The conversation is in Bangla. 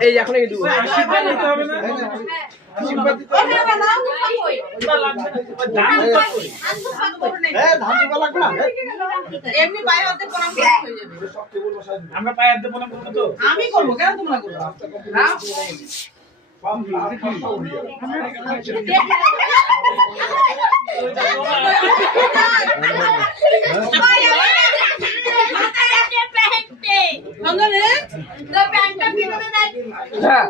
এই এখন এই দুটো আশীর্বাদ দিতে হবে না আশীর্বাদ দিতে হবে না। ধান দিবা লাগবে না। এমনি পায়ে হাতে প্রণাম করতে হয়ে যাবে। আমরা পায়ে হাত দিয়ে প্রণাম করবো তো আমি করবো কেন তোমরা করবো হ্যাঁ হ্যাঁ